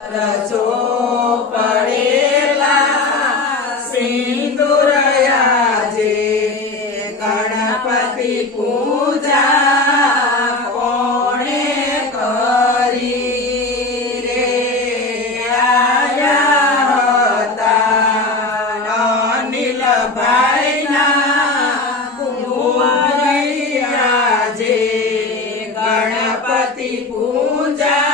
રચો પડેલા સિંદુરયાજે ગણપતિ પૂજા કોણે કરી રે આયા હતા અનિલભાઈના કુંવરિયાજે ગણપતિ પૂજા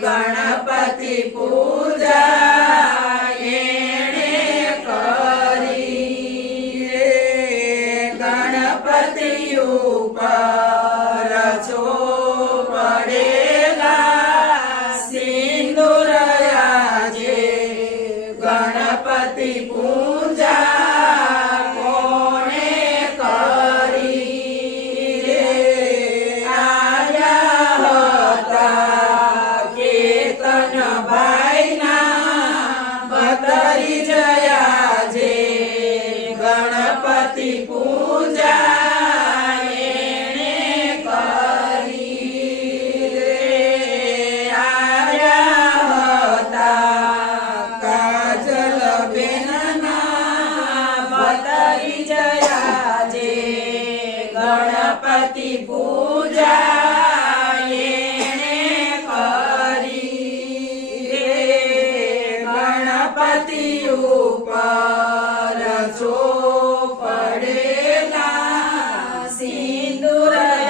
ગણપતિ પૂજા એણે કરી રે ગણપતિ ઉપર છો પડેલા સિંદુરયાજે ગણપતિ પૂજા કોણે કરી રે આયા હતા ભાઈના ભતરી જયાજે ગણપતિ પૂજા એણે કરી રે આયા હતા કાજલ બેનના ભતરી જયાજે ગણપતિ પૂજા ગણપતિ ઉપર છો પડેલા સિંદુરયાજે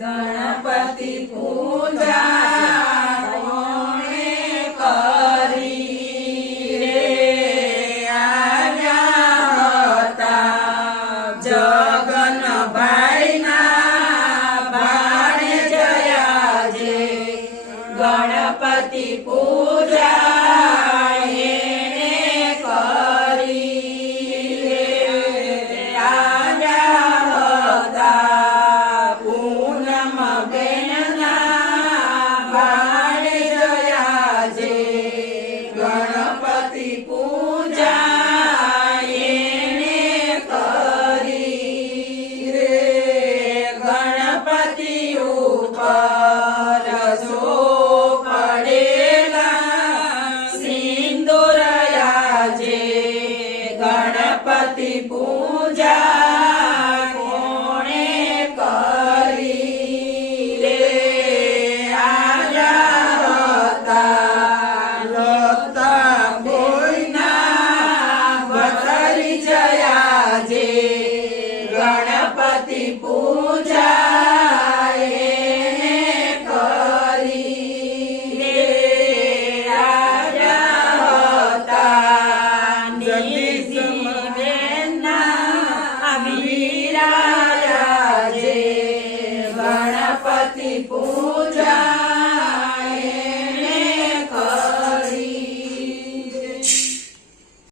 ગણપતિ પૂજા કોણે કરી રે આયા હતા જગનભાઈના ભાણે જયાજે ગણપતિ પૂજા